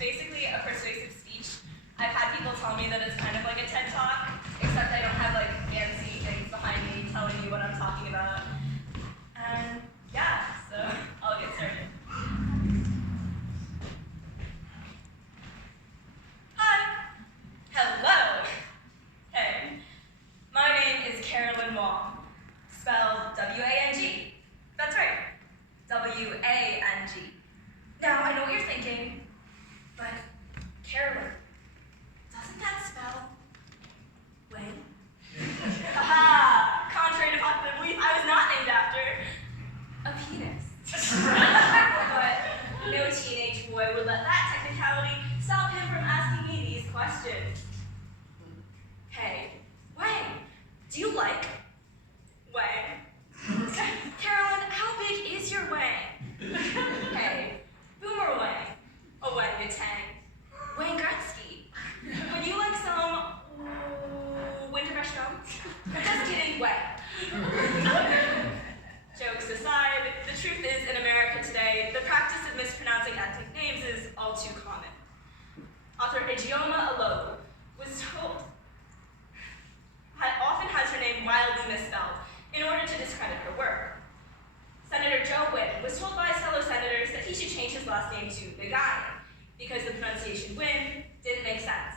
basically a persuasive speech. I've had people tell me that it's kind of like a TED Talk, except I don't have like fancy things behind me telling you what I'm talking about. And yeah, so I'll get started. Hi. Hello. Hey. My name is Carolyn Wong, spelled W-A-N-G. That's right, W-A-N-G. Now, I know what you're thinking, but Carolyn, doesn't that spell Wayne? Haha! Contrary to popular belief, I was not named after a penis. But no teenage boy would let that technicality stop him from asking me these questions. Hey, Wayne, do you like Wayne? Carolyn, how big is your Wayne? Hey, Boomer Wayne, orangutan, Wayne Gretzky. Would you like some Winterfresh gum? Just kidding, Wayne. Jokes aside, the truth is, in America today, the practice of mispronouncing ethnic names is all too common. Author Ijeoma Alogu often has her name wildly misspelled in order to discredit her work. Senator Joe Wynn was told by his fellow senators that he should change his last name to Begayan because the pronunciation Wynn didn't make sense.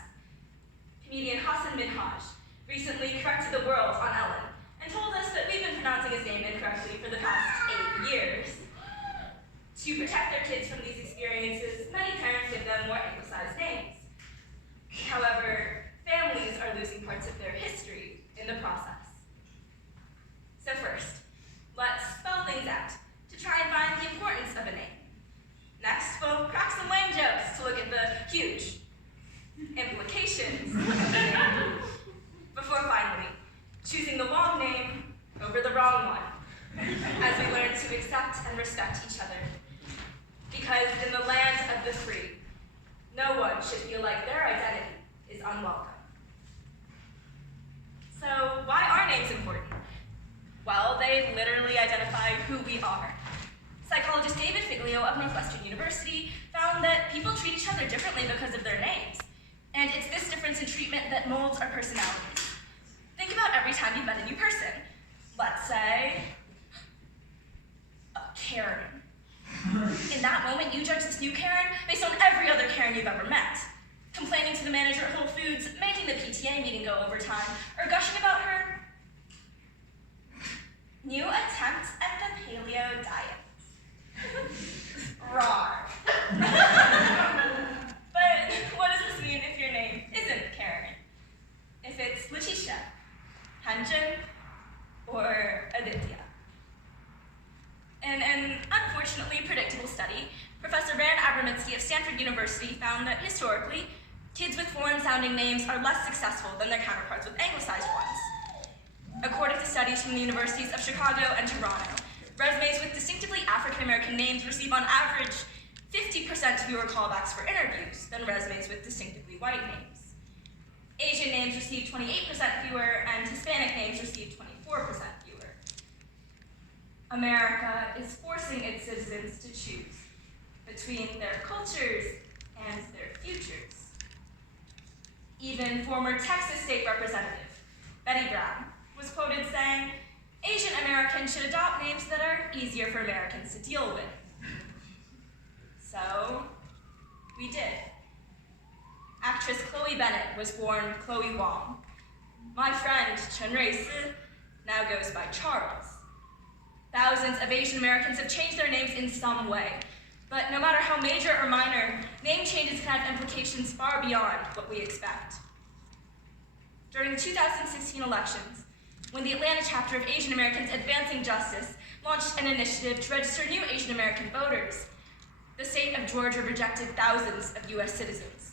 Comedian Hassan Minhaj recently corrected the world on Ellen and told us that we've been pronouncing his name incorrectly for the past 8 years. To protect their kids from these experiences, many parents give them more anglicized names. However, families are losing parts of their history in the process. So first, let's spell things out to try and find the importance of a name. Next, we'll crack some lame jokes to look at the huge implications of the name. Before finally, choosing the wrong name over the wrong one, as we learn to accept and respect each other. Because in the land of the free, no one should feel like their identity is unwelcome. So why are names important? Well, they literally identify who we are. Psychologist David Figlio of Northwestern University found that people treat each other differently because of their names. And it's this difference in treatment that molds our personalities. Think about every time you've met a new person. Let's say, a Karen. In that moment, you judge this new Karen based on every other Karen you've ever met. Complaining to the manager at Whole Foods, making the PTA meeting go overtime, or gushing about her new attempt at the paleo diet. Rawr. But what does this mean if your name isn't Karen? If it's Letitia, Hanjin, or Aditya? In an unfortunately predictable study, Professor Van Abramitsky of Stanford University found that historically, kids with foreign-sounding names are less successful than their counterparts with anglicized ones. According to studies from the universities of Chicago and Toronto, resumes with distinctively African-American names receive on average 50% fewer callbacks for interviews than resumes with distinctively white names. Asian names receive 28% fewer, and Hispanic names receive 24% fewer. America is forcing its citizens to choose between their cultures and their futures. Even former Texas State Representative Betty Brown was quoted saying, "Asian Americans should adopt names that are easier for Americans to deal with." So, we did. Actress Chloe Bennett was born Chloe Wong. My friend Chen Rui-Si now goes by Charles. Thousands of Asian Americans have changed their names in some way, but no matter how major or minor, name changes can have implications far beyond what we expect. During the 2016 elections, when the Atlanta chapter of Asian Americans Advancing Justice launched an initiative to register new Asian American voters, the state of Georgia rejected thousands of US citizens.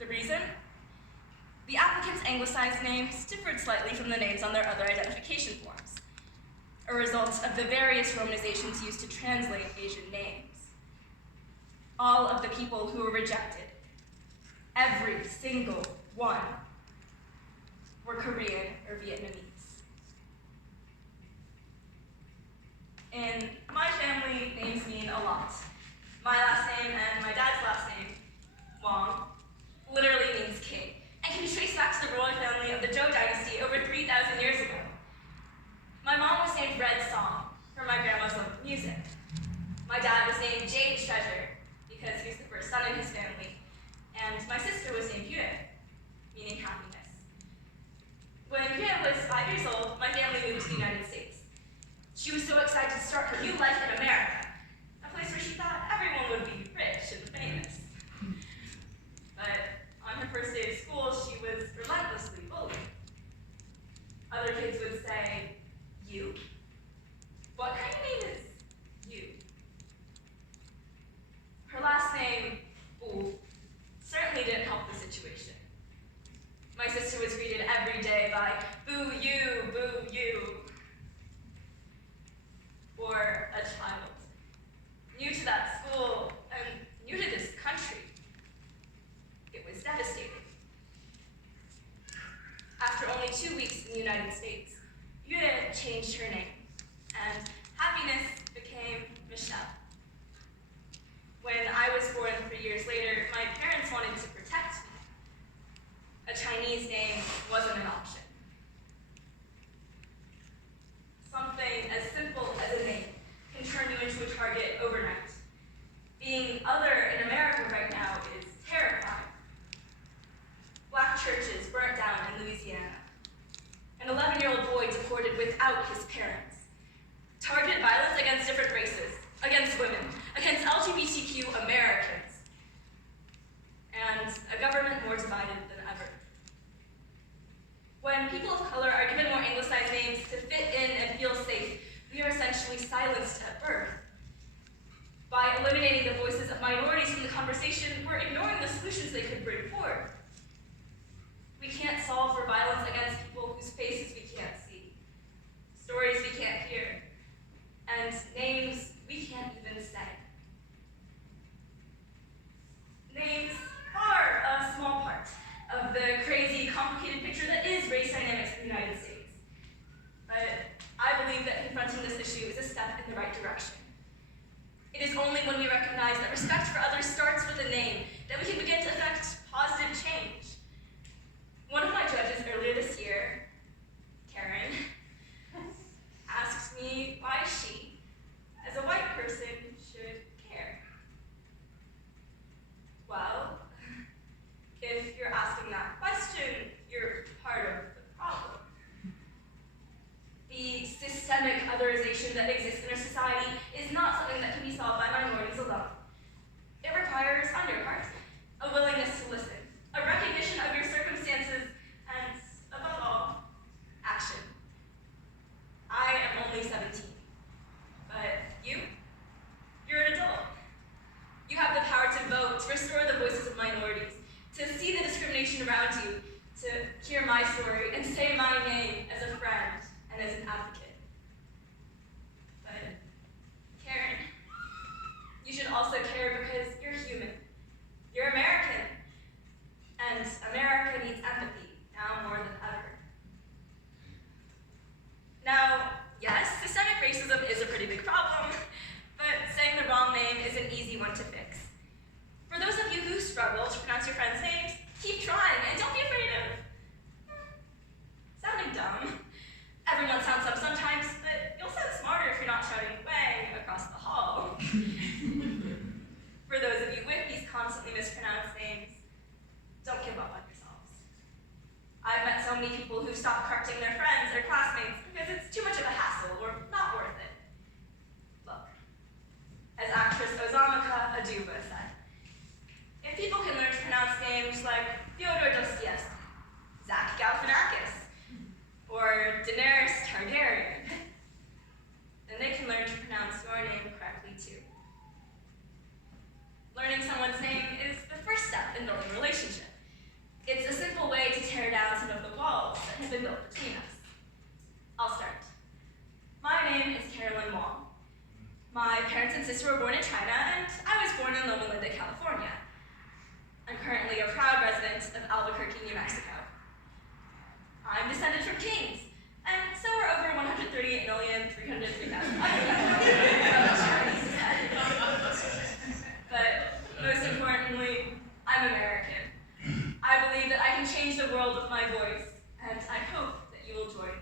The reason? The applicants' anglicized names differed slightly from the names on their other identification forms, a result of the various romanizations used to translate Asian names. All of the people who were rejected, every single one, were Korean or Vietnamese. In my family, names mean a lot. My last name and my dad's last name My dad was named James Treasure because he was the first son in his family, and my sister was named Yue, meaning happiness. When Yue was 5 years old, my family moved to the United States. She was so excited to start her new life in America, a place where she thought everyone would be rich and famous. But on her first day of school, she was relentlessly bullied. Other kids would say, "You? What kind of name is you?" Her last name, Boo, certainly didn't help the situation. My sister was greeted every day by "Boo you, boo you." For a child, new to that school and new to this country, it was devastating. After only 2 weeks in the United States, Yue changed her name, and happiness became Michelle. When I was born 3 years later, my parents wanted to protect me. A Chinese name wasn't an option. Something as simple as a name can turn you into a target overnight. Being other in America right now is terrifying. Black churches burnt down in Louisiana. An 11-year-old boy deported without his parents. Targeted violence against different races, against women, against LGBTQ Americans. And a government more divided than ever. When people of color are given more anglicized names to fit in and feel safe, we are essentially silenced at birth. By eliminating the voices of minorities from the conversation, we're ignoring the solutions they could bring forward. We can't solve for violence against people whose faces we can't see, stories we can't hear, and names we can't even say. Names are a small part of the crazy, complicated picture that is race dynamics in the United States. But I believe that confronting this issue is a step in the right direction. It is only when we recognize that respect for others starts with a name that we can begin to effect positive change. One of my judges earlier this year, Karen, asked me why she, as a white person, should care. Well, if you're asking that question, you're part of the problem. The systemic otherization that exists in our society is not something that can be solved by minorities alone. It requires, on your part, a willingness to listen, a recognition of your circumstances, and, above all, action. I am only 17, but you're an adult. You have the power to vote, to restore the voices of minorities, to see the discrimination around you, to hear my story, and say my name as a friend and as an advocate. But, Karen, you should also care because you're human. You're American. And America needs empathy, now more than ever. Now, yes, systemic racism is a pretty big problem, but saying the wrong name is an easy one to fix. For those of you who struggle to pronounce your friends' names, keep trying and don't be afraid of sounding dumb. Everyone sounds dumb sometimes, but you'll sound smarter if you're not shouting way across the hall. For those of you with these constantly mispronounced names, don't give up on yourselves. I've met so many people who stop correcting their friends or classmates because it's too much of a hassle or not worth it. Look, as actress Ozamika Aduba said, if people can learn to pronounce names like Fyodor Dostoevsky, Zach Galifianakis, or Daenerys Targaryen, then they can learn to pronounce your name correctly too. Learning someone's name is the first step in building a relationship. It's a simple way to tear down some of the walls that have been built between us. I'll start. My name is Carolyn Wong. My parents and sister were born in China, and I was born in Loma Linda, California. I'm currently a proud resident of Albuquerque, New Mexico. I'm descended from kings, and so are over 138,303,000 other people. But most importantly, I'm American. I believe that I can change the world with my voice, and I hope that you will join me.